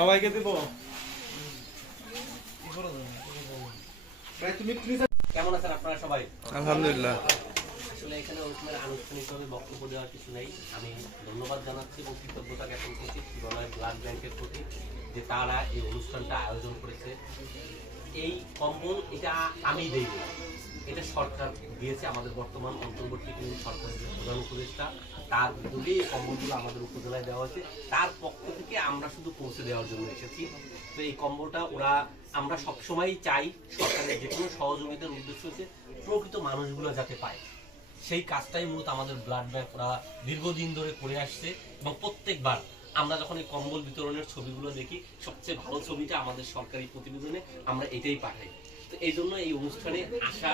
সবাইকে দিব। কেমন আছেন আপনারা সবাই? আলহামদুলিল্লাহ। আসলে এখানে অনুষ্ঠানের আনুষ্ঠানিকভাবে বক্তব্য দেওয়ার কিছু নেই। আমি ধন্যবাদ জানাচ্ছি এবং কৃতজ্ঞতা জ্ঞাপন করছি শিবালয় ব্লাড ব্যাংকের প্রতি যে তারা এই অনুষ্ঠানটা আয়োজন করেছে। এই কম্বল এটা আমি দেই না, এটা সরকার দিয়েছে। আমাদের বর্তমান অন্তর্বর্তীকালীন সরকারের যে প্রধান উপদেষ্টা তার বলে এই কম্বলগুলো আমাদের উপজেলায় দেওয়া হয়েছে। তার পক্ষ থেকে আমরা শুধু পৌঁছে দেওয়ার জন্য এসেছি। তো এই কম্বলটা আমরা সবসময়ই চাই সরকারের যে কোনো সহযোগিতার উদ্দেশ্য হচ্ছে প্রকৃত মানুষগুলো যাতে পায়, সেই কাজটাই মূলত আমাদের ব্লাড ব্যাংক ওরা দীর্ঘদিন ধরে করে আসছে। এবং প্রত্যেকবার আমরা যখন এই কম্বল বিতরণের ছবিগুলো দেখি, সবচেয়ে ভালো ছবিটা আমাদের সরকারি প্রতিবেদনে আমরা এটাই পাঠাই। তো এই জন্য এই অনুষ্ঠানে আসা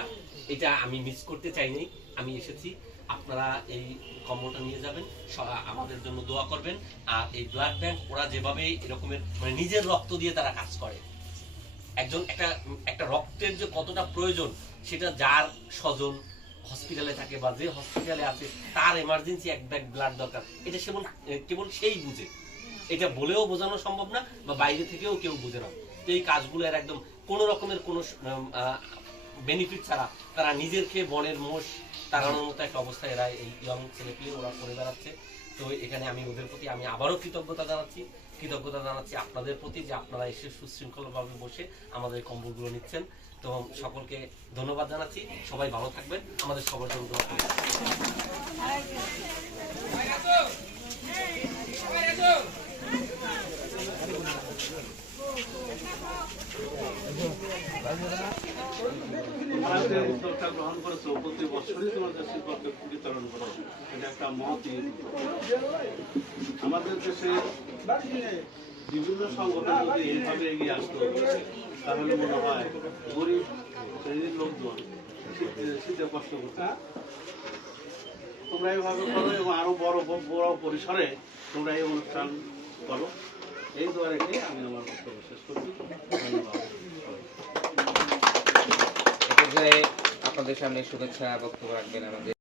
এটা আমি মিস করতে চাইনি, আমি এসেছি। আপনারা এই কম্বলটা নিয়ে যাবেন, আমাদের জন্য দোয়া করবেন। আর এই ব্লাড ব্যাংক ওরা যেভাবে এরকমের মানে নিজের রক্ত দিয়ে তারা কাজ করে, একজন একটা রক্তের যে কতটা প্রয়োজন সেটা যার স্বজন হসপিটালে থাকে বা যে হসপিটালে আছে তার এমার্জেন্সি এক ব্যাগ ব্লাড দরকার, এটা কেবল সেই বুঝে। এটা বলেও বোঝানো সম্ভব না বা বাইরে থেকেও কেউ বুঝে না। তো এই কাজগুলো এর একদম কোনো রকমের কোনো বেনিফিট ছাড়া তারা নিজের খেয়ে বনের মোষ তাড়ানোর মতো একটা অবস্থায় এরা এই ইয়ং ছেলেপিলে ওরা করে বেড়াচ্ছে। তো এখানে আমি ওদের প্রতি আমি আবারও কৃতজ্ঞতা জানাচ্ছি আপনাদের প্রতি যে আপনারা এসে সুশৃঙ্খলভাবে বসে আমাদের কম্বলগুলো নিচ্ছেন। তো সকলকে ধন্যবাদ জানাচ্ছি। সবাই ভালো থাকবেন, আমাদের সবার জন্য দোয়া করবেন। উদ্যোগটা গ্রহণ করেছো, প্রতি বছরই তোমাদের শিল্পকে বিতরণ করো, এটা একটা মহৎ। আমাদের দেশে বিভিন্ন সংগঠন যদি এইভাবে এগিয়ে আসতো তাহলে মনে হয় গরিব শ্রেণীর লোকজন শীতে কষ্ট করতে। তোমরা এইভাবে করো এবং আরো বড় পরিসরে তোমরা এই অনুষ্ঠান করো, এই দোয়া রেখে আমি আমার বক্তব্য শেষ করছি। ধন্যবাদ। আপনাদের সামনে শুভেচ্ছা বক্তব্য রাখবেন আমাদের